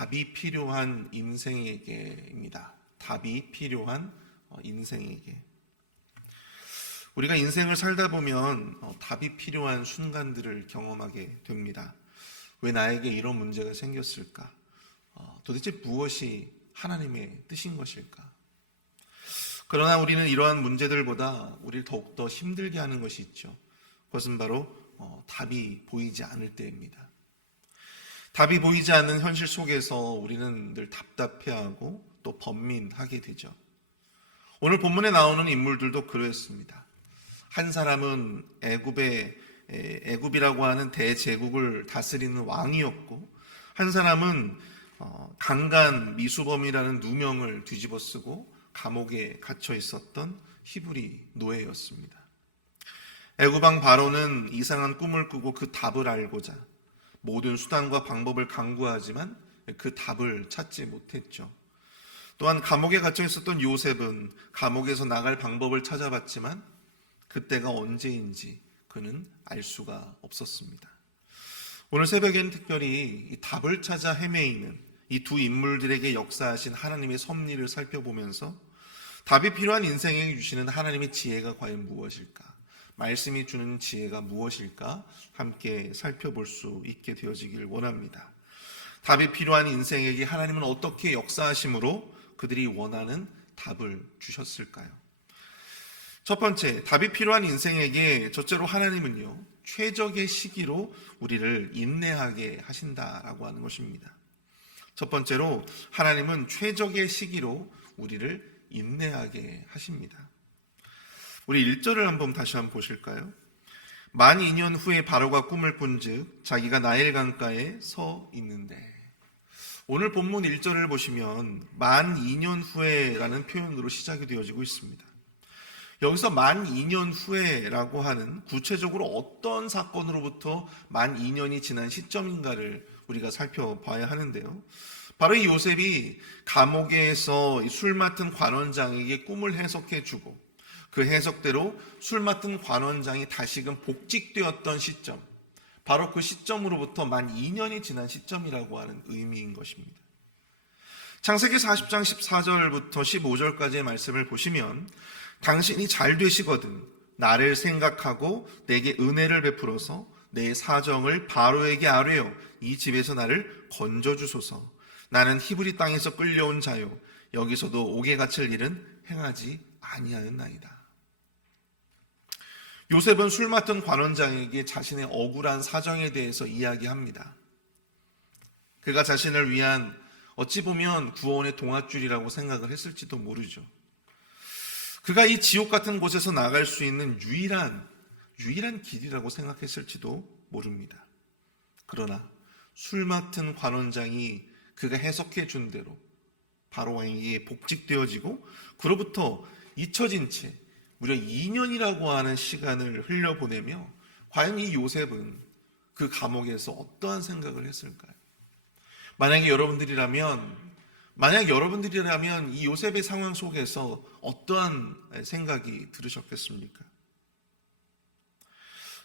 답이 필요한 인생에게입니다. 답이 필요한 인생에게. 우리가 인생을 살다 보면 답이 필요한 순간들을 경험하게 됩니다. 왜 나에게 이런 문제가 생겼을까? 도대체 무엇이 하나님의 뜻인 것일까? 그러나 우리는 이러한 문제들보다 우리를 더욱더 힘들게 하는 것이 있죠. 그것은 바로 답이 보이지 않을 때입니다. 답이 보이지 않는 현실 속에서 우리는 늘 답답해하고 또 번민하게 되죠. 오늘 본문에 나오는 인물들도 그러했습니다. 한 사람은 애굽이라고 하는 대제국을 다스리는 왕이었고, 한 사람은 강간 미수범이라는 누명을 뒤집어 쓰고 감옥에 갇혀 있었던 히브리 노예였습니다. 애굽 왕 바로는 이상한 꿈을 꾸고 그 답을 알고자 모든 수단과 방법을 강구하지만 그 답을 찾지 못했죠. 또한 감옥에 갇혀 있었던 요셉은 감옥에서 나갈 방법을 찾아봤지만 그때가 언제인지 그는 알 수가 없었습니다. 오늘 새벽에는 특별히 이 답을 찾아 헤매이는 이 두 인물들에게 역사하신 하나님의 섭리를 살펴보면서 답이 필요한 인생에게 주시는 하나님의 지혜가 과연 무엇일까? 말씀이 주는 지혜가 무엇일까? 함께 살펴볼 수 있게 되어지길 원합니다. 답이 필요한 인생에게 하나님은 어떻게 역사하심으로 그들이 원하는 답을 주셨을까요? 첫 번째, 답이 필요한 인생에게 첫째로 하나님은요, 최적의 시기로 우리를 인내하게 하신다라고 하는 것입니다. 첫 번째로 하나님은 최적의 시기로 우리를 인내하게 하십니다. 우리 1절을 다시 한번 보실까요? 만 2년 후에 바로가 꿈을 꾼즉 자기가 나일 강가에 서 있는데, 오늘 본문 1절을 보시면 만 2년 후에라는 표현으로 시작이 되어지고 있습니다. 여기서 만 2년 후에라고 하는 구체적으로 어떤 사건으로부터 만 2년이 지난 시점인가를 우리가 살펴봐야 하는데요. 바로 이 요셉이 감옥에서 술 맡은 관원장에게 꿈을 해석해주고 그 해석대로 술 맡은 관원장이 다시금 복직되었던 시점, 바로 그 시점으로부터 만 2년이 지난 시점이라고 하는 의미인 것입니다. 창세기 40장 14절부터 15절까지의 말씀을 보시면 당신이 잘 되시거든 나를 생각하고 내게 은혜를 베풀어서 내 사정을 바로에게 아뢰어 이 집에서 나를 건져주소서. 나는 히브리 땅에서 끌려온 자요 여기서도 옥에 갇힐 일은 행하지 아니하였나이다. 요셉은 술 맡은 관원장에게 자신의 억울한 사정에 대해서 이야기합니다. 그가 자신을 위한 어찌 보면 구원의 동아줄이라고 생각을 했을지도 모르죠. 그가 이 지옥 같은 곳에서 나갈 수 있는 유일한 길이라고 생각했을지도 모릅니다. 그러나 술 맡은 관원장이 그가 해석해 준 대로 바로 왕에게 복직되어지고 그로부터 잊혀진 채 무려 2년이라고 하는 시간을 흘려보내며 과연 이 요셉은 그 감옥에서 어떠한 생각을 했을까요? 만약 여러분들이라면 이 요셉의 상황 속에서 어떠한 생각이 들으셨겠습니까?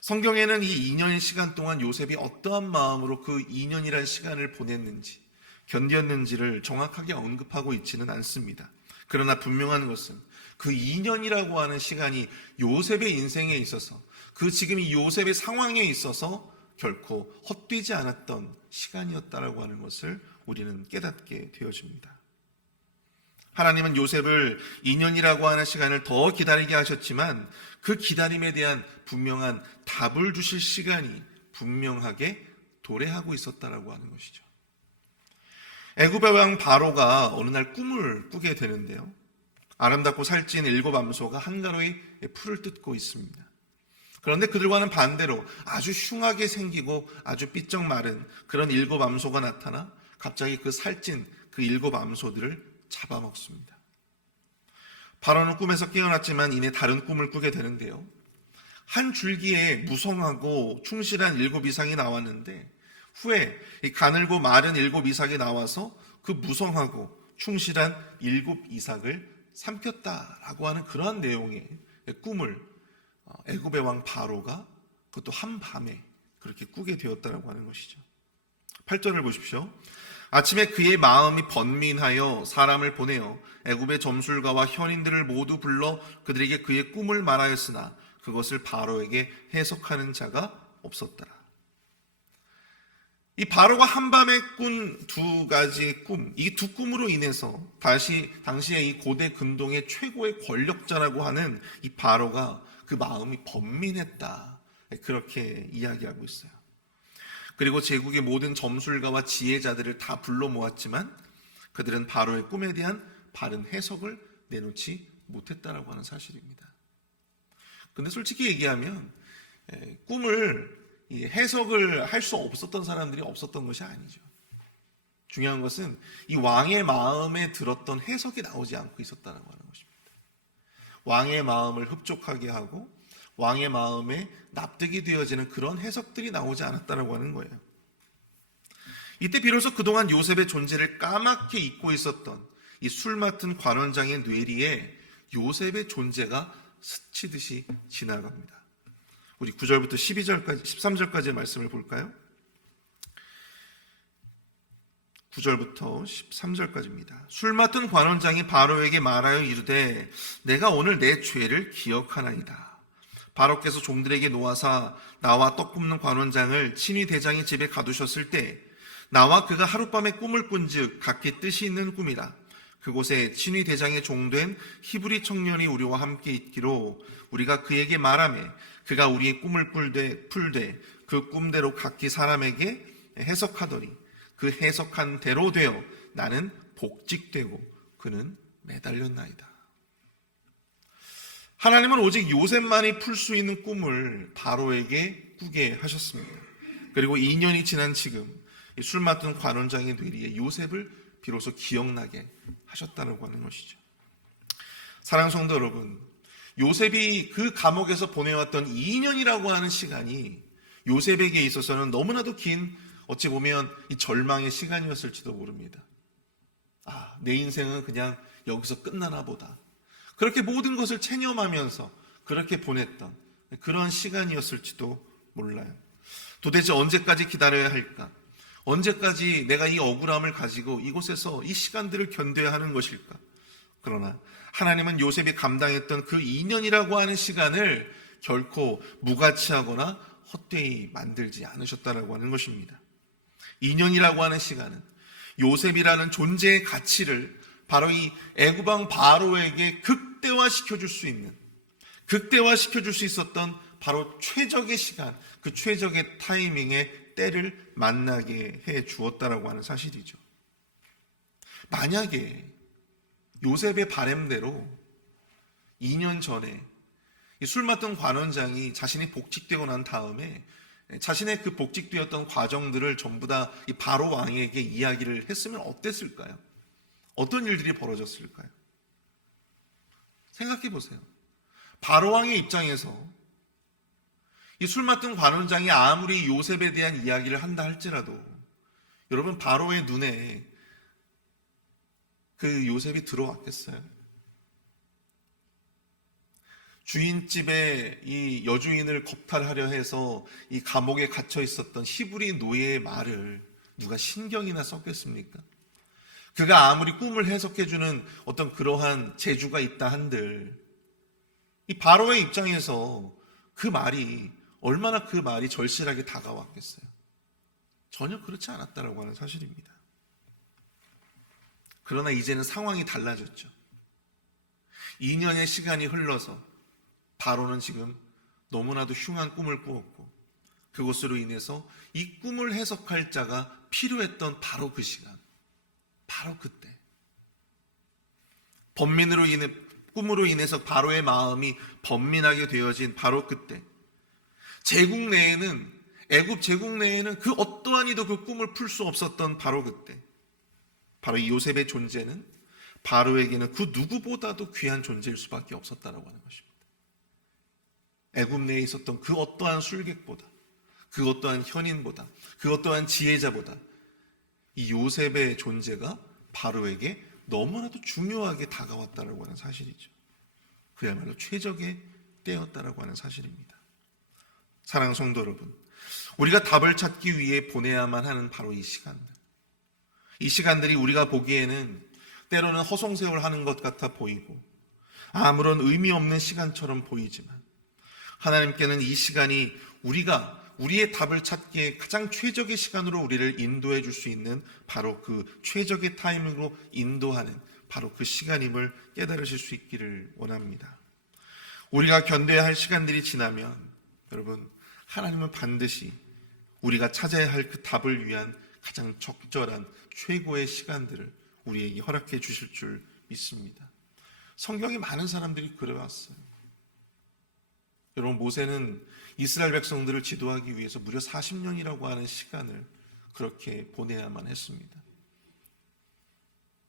성경에는 이 2년의 시간 동안 요셉이 어떠한 마음으로 그 2년이라는 시간을 보냈는지, 견뎠는지를 정확하게 언급하고 있지는 않습니다. 그러나 분명한 것은 그 2년이라고 하는 시간이 요셉의 인생에 있어서, 지금 이 요셉의 상황에 있어서 결코 헛되지 않았던 시간이었다라고 하는 것을 우리는 깨닫게 되어집니다. 하나님은 요셉을 2년이라고 하는 시간을 더 기다리게 하셨지만 그 기다림에 대한 분명한 답을 주실 시간이 분명하게 도래하고 있었다라고 하는 것이죠. 애굽의 왕 바로가 어느 날 꿈을 꾸게 되는데요. 아름답고 살찐 7 암소가 한가로이 풀을 뜯고 있습니다. 그런데 그들과는 반대로 아주 흉하게 생기고 아주 삐쩍 마른 그런 7 암소가 나타나 갑자기 그 살찐 그 7 암소들을 잡아먹습니다. 바로는 꿈에서 깨어났지만 이내 다른 꿈을 꾸게 되는데요. 한 줄기에 무성하고 충실한 7 이삭이 나왔는데 후에 이 가늘고 마른 7 이삭이 나와서 그 무성하고 충실한 7 이삭을 삼켰다라고 하는 그러한 내용의 꿈을 애굽의 왕 바로가 그것도 한밤에 그렇게 꾸게 되었다라고 하는 것이죠. 8절을 보십시오. 아침에 그의 마음이 번민하여 사람을 보내어 애굽의 점술가와 현인들을 모두 불러 그들에게 그의 꿈을 말하였으나 그것을 바로에게 해석하는 자가 없었더라. 이 바로가 한밤에 꾼 두 가지 꿈, 이 두 꿈으로 인해서 당시에 이 고대 근동의 최고의 권력자라고 하는 이 바로가 그 마음이 번민했다. 그렇게 이야기하고 있어요. 그리고 제국의 모든 점술가와 지혜자들을 다 불러 모았지만 그들은 바로의 꿈에 대한 바른 해석을 내놓지 못했다라고 하는 사실입니다. 근데 솔직히 얘기하면 꿈을 해석을 할 수 없었던 사람들이 없었던 것이 아니죠. 중요한 것은 이 왕의 마음에 들었던 해석이 나오지 않고 있었다는 것입니다. 왕의 마음을 흡족하게 하고 왕의 마음에 납득이 되어지는 그런 해석들이 나오지 않았다는 거예요. 이때 비로소 그동안 요셉의 존재를 까맣게 잊고 있었던 이 술 맡은 관원장의 뇌리에 요셉의 존재가 스치듯이 지나갑니다. 우리 9절부터 12절까지 13절까지의 말씀을 볼까요? 9절부터 13절까지입니다. 술 맡은 관원장이 바로에게 말하여 이르되 내가 오늘 내 죄를 기억하나이다. 바로께서 종들에게 놓아사 나와 떡 굽는 관원장을 친위 대장의 집에 가두셨을 때 나와 그가 하룻밤에 꿈을 꾼즉 각기 뜻이 있는 꿈이라. 그곳에 친위 대장의 종된 히브리 청년이 우리와 함께 있기로 우리가 그에게 말하매 그가 우리의 꿈을 풀되 그 꿈대로 각기 사람에게 해석하더니 그 해석한 대로 되어 나는 복직되고 그는 매달렸나이다. 하나님은 오직 요셉만이 풀 수 있는 꿈을 바로에게 꾸게 하셨습니다. 그리고 2년이 지난 지금 술 맡은 관원장의 뇌리에 요셉을 비로소 기억나게 하셨다고 하는 것이죠. 사랑하는 성도 여러분, 요셉이 그 감옥에서 보내왔던 2년이라고 하는 시간이 요셉에게 있어서는 너무나도 긴 어찌 보면 이 절망의 시간이었을지도 모릅니다. 내 인생은 그냥 여기서 끝나나 보다. 그렇게 모든 것을 체념하면서 그렇게 보냈던 그런 시간이었을지도 몰라요. 도대체 언제까지 기다려야 할까? 언제까지 내가 이 억울함을 가지고 이곳에서 이 시간들을 견뎌야 하는 것일까? 그러나 하나님은 요셉이 감당했던 그 2년이라고 하는 시간을 결코 무가치하거나 헛되이 만들지 않으셨다라고 하는 것입니다. 2년이라고 하는 시간은 요셉이라는 존재의 가치를 바로 이 애굽 왕 바로에게 극대화시켜줄 수 있었던 바로 최적의 시간, 그 최적의 타이밍에 때를 만나게 해 주었다라고 하는 사실이죠. 만약에 요셉의 바램대로 2년 전에 술 맡던 관원장이 자신이 복직되고 난 다음에 자신의 그 복직되었던 과정들을 전부 다 이 바로 왕에게 이야기를 했으면 어땠을까요? 어떤 일들이 벌어졌을까요? 생각해 보세요. 바로 왕의 입장에서 이 술 맡은 관원장이 아무리 요셉에 대한 이야기를 한다 할지라도 여러분 바로의 눈에 그 요셉이 들어왔겠어요? 주인집에 이 여주인을 겁탈하려 해서 이 감옥에 갇혀 있었던 히브리 노예의 말을 누가 신경이나 썼겠습니까? 그가 아무리 꿈을 해석해주는 어떤 그러한 재주가 있다 한들 이 바로의 입장에서 얼마나 그 말이 절실하게 다가왔겠어요? 전혀 그렇지 않았다라고 하는 사실입니다. 그러나 이제는 상황이 달라졌죠. 2년의 시간이 흘러서 바로는 지금 너무나도 흉한 꿈을 꾸었고 그것으로 인해서 이 꿈을 해석할 자가 필요했던 바로 그 시간, 바로 그때 꿈으로 인해서 바로의 마음이 번민하게 되어진 바로 그때 애굽 제국 내에는 그 어떠한 이도 그 꿈을 풀 수 없었던 바로 그때 바로 이 요셉의 존재는 바로에게는 그 누구보다도 귀한 존재일 수밖에 없었다라고 하는 것입니다. 애굽 내에 있었던 그 어떠한 술객보다 그 어떠한 현인보다 그 어떠한 지혜자보다 이 요셉의 존재가 바로에게 너무나도 중요하게 다가왔다라고 하는 사실이죠. 그야말로 최적의 때였다라고 하는 사실입니다. 사랑하는 성도 여러분, 우리가 답을 찾기 위해 보내야만 하는 바로 이 시간들, 이 시간들이 우리가 보기에는 때로는 허송세월 하는 것 같아 보이고 아무런 의미 없는 시간처럼 보이지만 하나님께는 이 시간이 우리가 우리의 답을 찾기에 가장 최적의 시간으로 우리를 인도해 줄 수 있는 바로 그 최적의 타이밍으로 인도하는 바로 그 시간임을 깨달으실 수 있기를 원합니다. 우리가 견뎌야 할 시간들이 지나면 여러분, 하나님은 반드시 우리가 찾아야 할 그 답을 위한 가장 적절한 최고의 시간들을 우리에게 허락해 주실 줄 믿습니다. 성경에 많은 사람들이 그래왔어요. 여러분, 모세는 이스라엘 백성들을 지도하기 위해서 무려 40년이라고 하는 시간을 그렇게 보내야만 했습니다.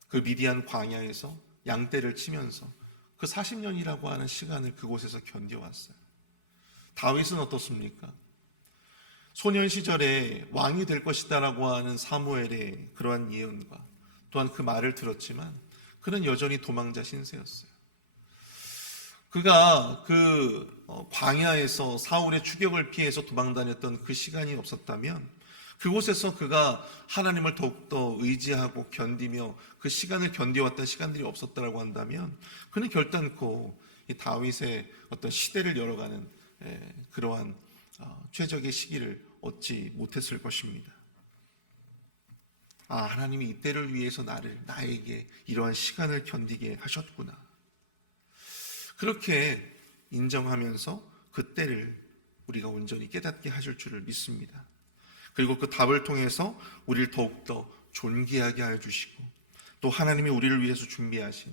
그 미디안 광야에서 양떼를 치면서 그 40년이라고 하는 시간을 그곳에서 견뎌왔어요. 다윗은 어떻습니까? 소년 시절에 왕이 될 것이다라고 하는 사무엘의 그러한 예언과 또한 그 말을 들었지만 그는 여전히 도망자 신세였어요. 그가 그 광야에서 사울의 추격을 피해서 도망다녔던 그 시간이 없었다면, 그곳에서 그가 하나님을 더욱더 의지하고 견디며 그 시간을 견뎌왔던 시간들이 없었다라고 한다면 그는 결단코 이 다윗의 어떤 시대를 열어가는 그러한 최적의 시기를 얻지 못했을 것입니다. 하나님이 이때를 위해서 나에게 이러한 시간을 견디게 하셨구나. 그렇게 인정하면서 그 때를 우리가 온전히 깨닫게 하실 줄을 믿습니다. 그리고 그 답을 통해서 우리를 더욱더 존귀하게 해주시고 또 하나님이 우리를 위해서 준비하신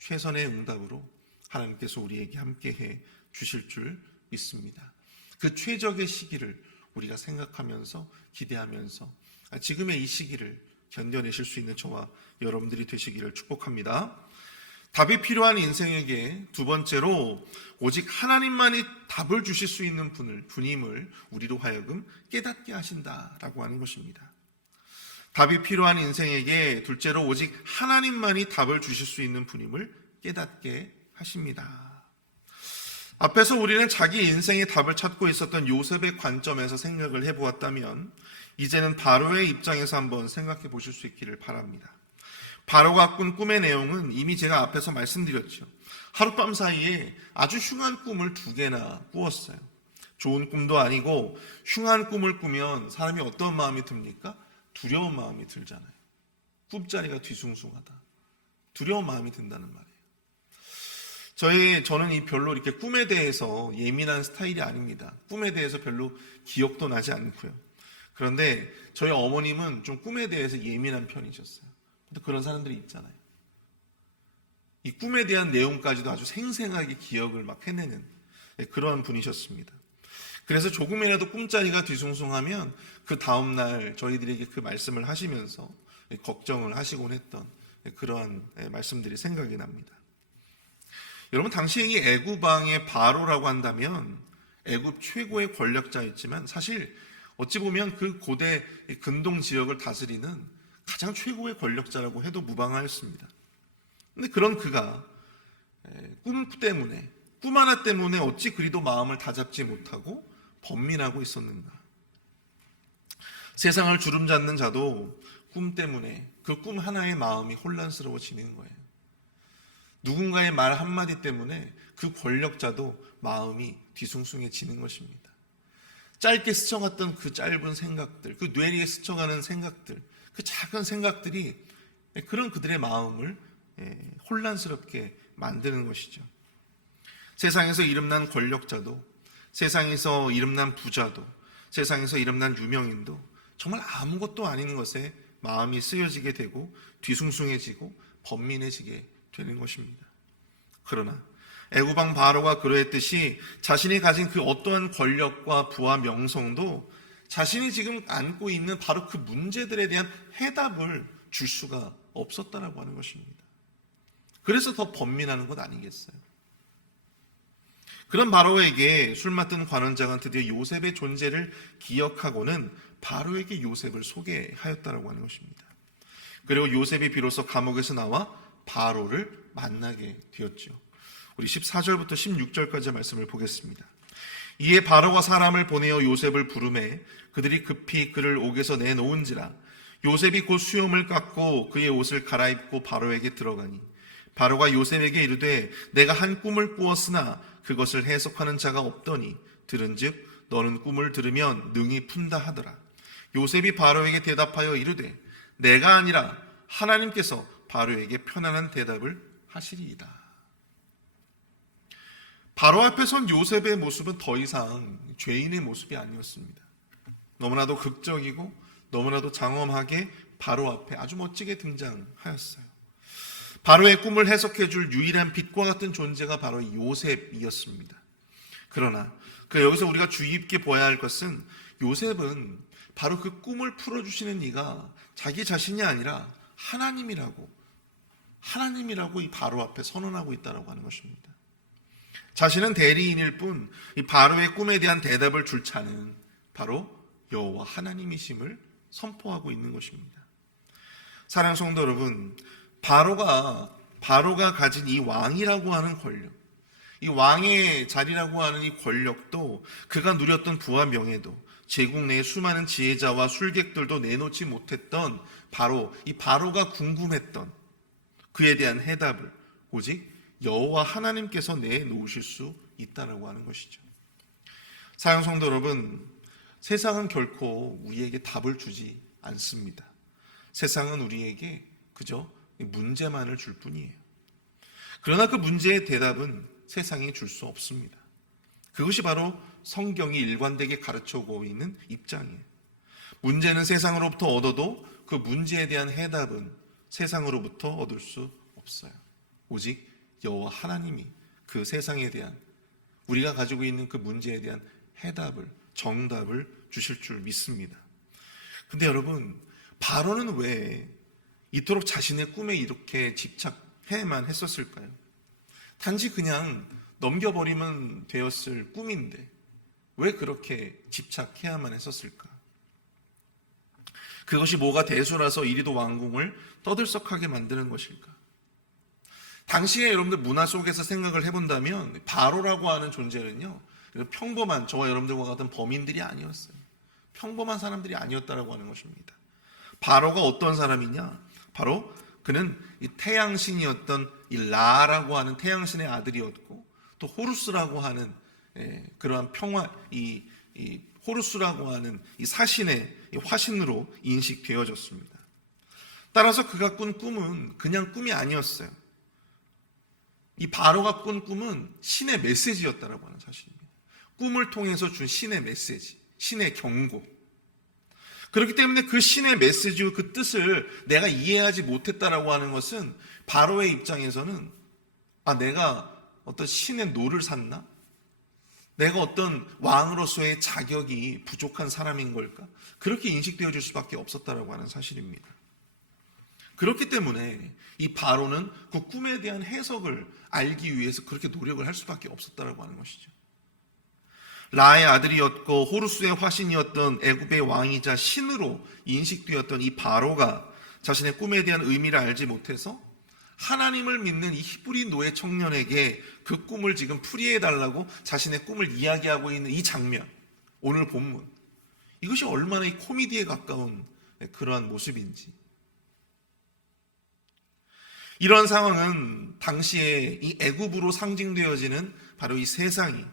최선의 응답으로 하나님께서 우리에게 함께해 주실 줄 믿습니다. 그 최적의 시기를 우리가 생각하면서 기대하면서 지금의 이 시기를 견뎌내실 수 있는 저와 여러분들이 되시기를 축복합니다. 답이 필요한 인생에게 두 번째로 오직 하나님만이 답을 주실 수 있는 분임을 우리로 하여금 깨닫게 하신다라고 하는 것입니다. 답이 필요한 인생에게 둘째로 오직 하나님만이 답을 주실 수 있는 분임을 깨닫게 하십니다. 앞에서 우리는 자기 인생의 답을 찾고 있었던 요셉의 관점에서 생각을 해보았다면 이제는 바로의 입장에서 한번 생각해 보실 수 있기를 바랍니다. 바로가 꾼 꿈의 내용은 이미 제가 앞에서 말씀드렸죠. 하룻밤 사이에 아주 흉한 꿈을 2개나 꾸었어요. 좋은 꿈도 아니고 흉한 꿈을 꾸면 사람이 어떤 마음이 듭니까? 두려운 마음이 들잖아요. 꿈자리가 뒤숭숭하다. 두려운 마음이 든다는 말이에요. 저는 이 별로 이렇게 꿈에 대해서 예민한 스타일이 아닙니다. 꿈에 대해서 별로 기억도 나지 않고요. 그런데 저희 어머님은 좀 꿈에 대해서 예민한 편이셨어요. 그런 사람들이 있잖아요. 이 꿈에 대한 내용까지도 아주 생생하게 기억을 막 해내는 그러한 분이셨습니다. 그래서 조금이라도 꿈자리가 뒤숭숭하면 그 다음날 저희들에게 그 말씀을 하시면서 걱정을 하시곤 했던 그러한 말씀들이 생각이 납니다. 여러분, 당시에 이 애굽 왕의 바로라고 한다면 애굽 최고의 권력자였지만 사실 어찌 보면 그 고대 근동 지역을 다스리는 가장 최고의 권력자라고 해도 무방하였습니다. 그런데 그런 그가 꿈 하나 때문에 어찌 그리도 마음을 다잡지 못하고 번민하고 있었는가. 세상을 주름잡는 자도 꿈 때문에 그 꿈 하나의 마음이 혼란스러워지는 거예요. 누군가의 말 한마디 때문에 그 권력자도 마음이 뒤숭숭해지는 것입니다. 짧게 스쳐갔던 그 짧은 생각들, 그 뇌리에 스쳐가는 생각들, 그 작은 생각들이 그런 그들의 마음을 혼란스럽게 만드는 것이죠. 세상에서 이름난 권력자도, 세상에서 이름난 부자도, 세상에서 이름난 유명인도 정말 아무것도 아닌 것에 마음이 쓰여지게 되고 뒤숭숭해지고 번민해지게 되는 것입니다. 그러나 애굽 왕 바로가 그러했듯이 자신이 가진 그 어떠한 권력과 부와 명성도 자신이 지금 안고 있는 바로 그 문제들에 대한 해답을 줄 수가 없었다라고 하는 것입니다. 그래서 더 번민하는 것 아니겠어요? 그런 바로에게 술 맡은 관원장은 드디어 요셉의 존재를 기억하고는 바로에게 요셉을 소개하였다라고 하는 것입니다. 그리고 요셉이 비로소 감옥에서 나와 바로를 만나게 되었죠. 우리 14절부터 16절까지 말씀을 보겠습니다. 이에 바로가 사람을 보내어 요셉을 부르매 그들이 급히 그를 옥에서 내놓은지라 요셉이 곧 수염을 깎고 그의 옷을 갈아입고 바로에게 들어가니 바로가 요셉에게 이르되 내가 한 꿈을 꾸었으나 그것을 해석하는 자가 없더니 들은즉 너는 꿈을 들으면 능히 푼다 하더라. 요셉이 바로에게 대답하여 이르되 내가 아니라 하나님께서 바로에게 편안한 대답을 하시리이다. 바로 앞에 선 요셉의 모습은 더 이상 죄인의 모습이 아니었습니다. 너무나도 극적이고 너무나도 장엄하게 바로 앞에 아주 멋지게 등장하였어요. 바로의 꿈을 해석해 줄 유일한 빛과 같은 존재가 바로 요셉이었습니다. 그러나 여기서 우리가 주의 깊게 보아야 할 것은 요셉은 바로 그 꿈을 풀어주시는 이가 자기 자신이 아니라 하나님이라고 이 바로 앞에 선언하고 있다고 하는 것입니다. 자신은 대리인일 뿐 이 바로의 꿈에 대한 대답을 줄 자는 바로 여호와 하나님이심을 선포하고 있는 것입니다. 사랑하는 성도 여러분, 바로가 가진 이 왕이라고 하는 권력, 이 왕의 자리라고 하는 이 권력도 그가 누렸던 부와 명예도 제국 내의 수많은 지혜자와 술객들도 내놓지 못했던 바로 이 바로가 궁금했던 그에 대한 해답을 오직 여호와 하나님께서 내놓으실 수 있다라고 하는 것이죠. 사랑하는 성도 여러분, 세상은 결코 우리에게 답을 주지 않습니다. 세상은 우리에게 그저 문제만을 줄 뿐이에요. 그러나 그 문제의 대답은 세상이 줄 수 없습니다. 그것이 바로 성경이 일관되게 가르쳐오고 있는 입장이에요. 문제는 세상으로부터 얻어도 그 문제에 대한 해답은 세상으로부터 얻을 수 없어요. 오직 여호와 하나님이 그 세상에 대한 우리가 가지고 있는 그 문제에 대한 해답을 정답을 주실 줄 믿습니다. 근데 여러분, 바로는 왜 이토록 자신의 꿈에 이렇게 집착해만 했었을까요? 단지 그냥 넘겨버리면 되었을 꿈인데 왜 그렇게 집착해야만 했었을까? 그것이 뭐가 대수라서 이리도 왕궁을 떠들썩하게 만드는 것일까? 당시에 여러분들 문화 속에서 생각을 해본다면 바로라고 하는 존재는요, 평범한 저와 여러분들과 같은 범인들이 아니었어요. 평범한 사람들이 아니었다라고 하는 것입니다. 바로가 어떤 사람이냐? 바로 그는 이 태양신이었던 이 라라고 하는 태양신의 아들이었고, 또 호루스라고 하는 그러한 평화, 이 호루스라고 하는 이 사신의 화신으로 인식되어졌습니다. 따라서 그가 꾼 꿈은 그냥 꿈이 아니었어요. 이 바로가 꾼 꿈은 신의 메시지였다라고 하는 사실입니다. 꿈을 통해서 준 신의 메시지, 신의 경고. 그렇기 때문에 그 신의 메시지와 그 뜻을 내가 이해하지 못했다라고 하는 것은 바로의 입장에서는 내가 어떤 신의 노를 샀나? 내가 어떤 왕으로서의 자격이 부족한 사람인 걸까? 그렇게 인식되어질 수밖에 없었다라고 하는 사실입니다. 그렇기 때문에 이 바로는 그 꿈에 대한 해석을 알기 위해서 그렇게 노력을 할 수밖에 없었다라고 하는 것이죠. 라의 아들이었고 호루스의 화신이었던 애굽의 왕이자 신으로 인식되었던 이 바로가 자신의 꿈에 대한 의미를 알지 못해서 하나님을 믿는 이 히브리 노예 청년에게 그 꿈을 지금 풀이해달라고 자신의 꿈을 이야기하고 있는 이 장면, 오늘 본문, 이것이 얼마나 이 코미디에 가까운 그러한 모습인지. 이런 상황은 당시에 이 애굽으로 상징되어지는 바로 이 세상이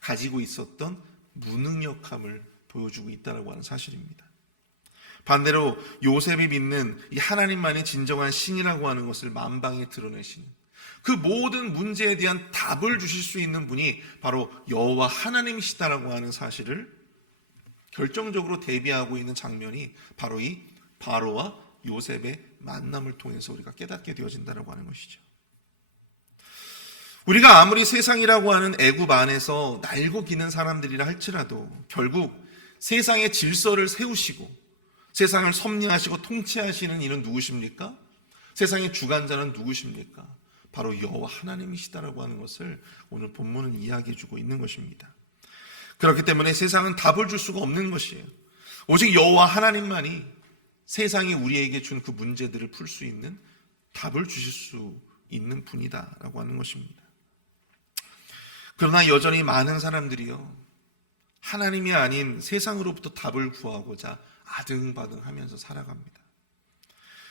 가지고 있었던 무능력함을 보여주고 있다고 하는 사실입니다. 반대로 요셉이 믿는 이 하나님만이 진정한 신이라고 하는 것을 만방에 드러내시는 그 모든 문제에 대한 답을 주실 수 있는 분이 바로 여호와 하나님이시다라고 하는 사실을 결정적으로 대비하고 있는 장면이 바로 이 바로와 요셉의 만남을 통해서 우리가 깨닫게 되어진다라고 하는 것이죠. 우리가 아무리 세상이라고 하는 애굽 안에서 날고 기는 사람들이라 할지라도 결국 세상의 질서를 세우시고 세상을 섭리하시고 통치하시는 이는 누구십니까? 세상의 주관자는 누구십니까? 바로 여호와 하나님이시다라고 하는 것을 오늘 본문은 이야기해 주고 있는 것입니다. 그렇기 때문에 세상은 답을 줄 수가 없는 것이에요. 오직 여호와 하나님만이 세상이 우리에게 준 그 문제들을 풀 수 있는 답을 주실 수 있는 분이다라고 하는 것입니다. 그러나 여전히 많은 사람들이요, 하나님이 아닌 세상으로부터 답을 구하고자 아등바등하면서 살아갑니다.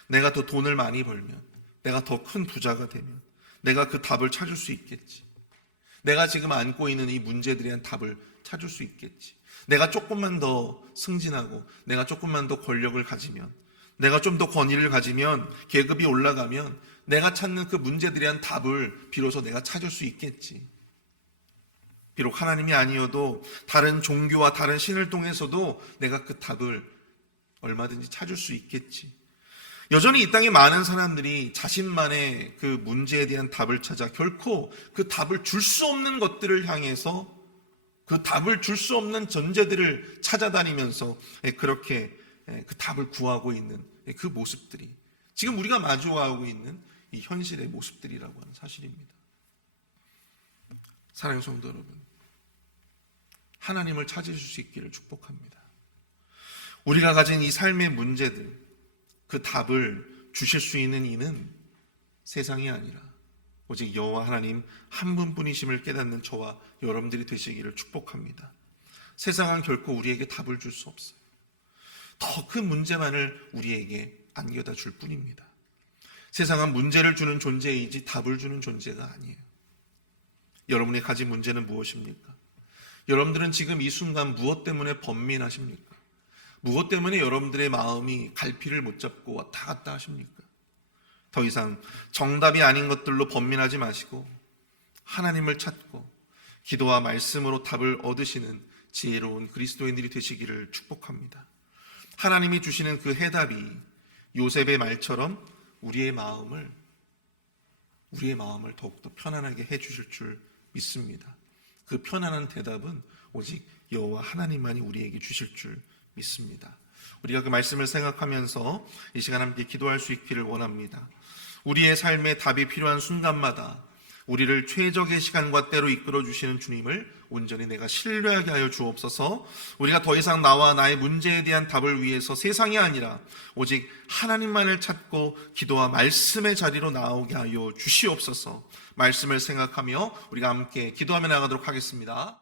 내가 더 돈을 많이 벌면, 내가 더 큰 부자가 되면 내가 그 답을 찾을 수 있겠지. 내가 지금 안고 있는 이 문제들에 대한 답을 찾을 수 있겠지. 내가 조금만 더 승진하고 내가 조금만 더 권력을 가지면, 내가 좀 더 권위를 가지면, 계급이 올라가면 내가 찾는 그 문제들에 대한 답을 비로소 내가 찾을 수 있겠지. 비록 하나님이 아니어도 다른 종교와 다른 신을 통해서도 내가 그 답을 얼마든지 찾을 수 있겠지. 여전히 이 땅에 많은 사람들이 자신만의 그 문제에 대한 답을 찾아 결코 그 답을 줄 수 없는 것들을 향해서, 그 답을 줄 수 없는 전제들을 찾아다니면서 그렇게 그 답을 구하고 있는 그 모습들이 지금 우리가 마주하고 있는 이 현실의 모습들이라고 하는 사실입니다. 사랑하는 성도 여러분, 하나님을 찾으실 수 있기를 축복합니다. 우리가 가진 이 삶의 문제들, 그 답을 주실 수 있는 이는 세상이 아니라 오직 여호와 하나님 한 분뿐이심을 깨닫는 저와 여러분들이 되시기를 축복합니다. 세상은 결코 우리에게 답을 줄 수 없어요. 더 큰 문제만을 우리에게 안겨다 줄 뿐입니다. 세상은 문제를 주는 존재이지 답을 주는 존재가 아니에요. 여러분이 가진 문제는 무엇입니까? 여러분들은 지금 이 순간 무엇 때문에 번민하십니까? 무엇 때문에 여러분들의 마음이 갈피를 못 잡고 왔다 갔다 하십니까? 더 이상 정답이 아닌 것들로 번민하지 마시고 하나님을 찾고 기도와 말씀으로 답을 얻으시는 지혜로운 그리스도인들이 되시기를 축복합니다. 하나님이 주시는 그 해답이 요셉의 말처럼 우리의 마음을 더욱더 편안하게 해주실 줄 믿습니다. 그 편안한 대답은 오직 여호와 하나님만이 우리에게 주실 줄 믿습니다. 우리가 그 말씀을 생각하면서 이 시간 함께 기도할 수 있기를 원합니다. 우리의 삶에 답이 필요한 순간마다 우리를 최적의 시간과 때로 이끌어 주시는 주님을 온전히 내가 신뢰하게 하여 주옵소서. 우리가 더 이상 나와 나의 문제에 대한 답을 위해서 세상이 아니라 오직 하나님만을 찾고 기도와 말씀의 자리로 나오게 하여 주시옵소서. 말씀을 생각하며 우리가 함께 기도하며 나가도록 하겠습니다.